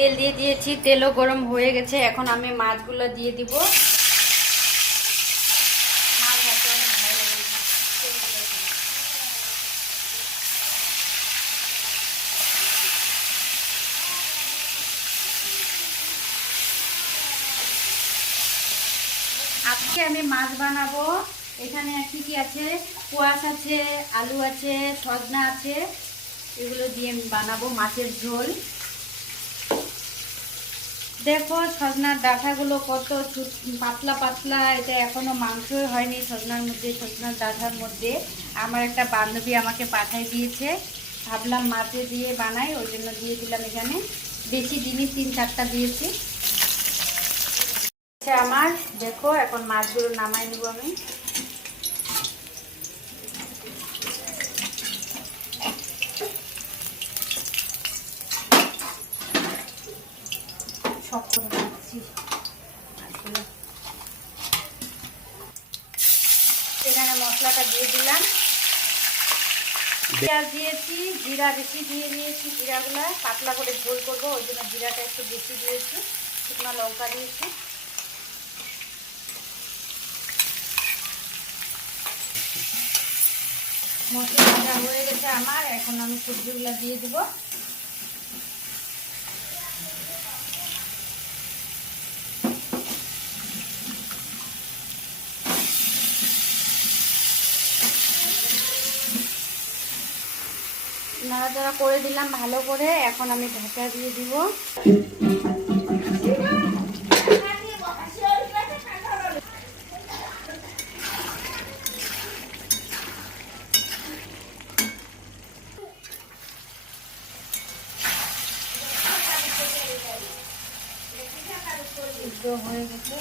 তেল দিয়ে দিয়েছি, তেলও গরম হয়ে গেছে। এখন আমি মাছগুলো দিয়ে দিব। আজকে আমি মাছ বানাবো। এখানে কি কি আছে, কোয়াশ আছে, আলু আছে, সজনা আছে, এগুলো দিয়ে আমি বানাবো মাছের ঝোল। দেখো সজনার ডাঁটাগুলো কত পাতলা পাতলা, এটা এখনো মাংসই হয়নি সজনার মধ্যে। সজনার ডাঁটার মধ্যে আমার একটা বান্ধবী আমাকে পাঠিয়ে দিয়েছে, ভাবলাম মাছে দিয়ে বানাই, ওই জন্য দিয়ে দিলাম। এখানে বেশি দিনই 3-4টা দিয়েছি। আমার দেখো এখন মাছগুলো নামাই নিব আমি। সব করে রাখছি মাছগুলো। এখানে মশলাটা দিয়ে দিলাম, পেঁয়াজ দিয়েছি, জিরা বেশি দিয়ে দিয়েছি। জিরাগুলা পাতলা করে ঝোল করবো, ওই জন্য জিরাটা একটু বেশি দিয়েছি। শুকনো লঙ্কা দিয়েছি। মশলা ভাজা হয়ে গেছে আমার, এখন আমি সবজিগুলো দিয়ে দিব। নাড়াচাড়া করে দিলাম ভালো করে। এখন আমি ঢাকা দিয়ে দিব। সিদ্ধ হয়ে গেছে।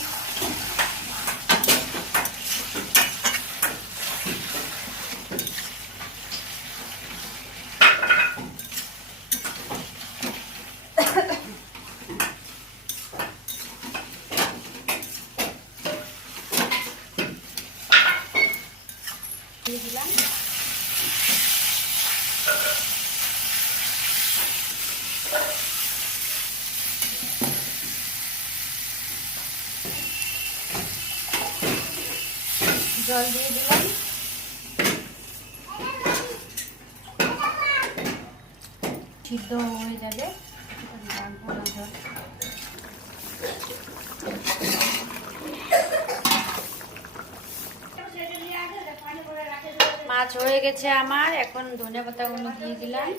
দিয়ে দিলাম। জল দিয়ে দিলাম। সিদ্ধ হয়ে যাবে। মাছ হয়ে গেছে আমার, এখন ধনেপাতাগুলো দিয়ে দিলাম।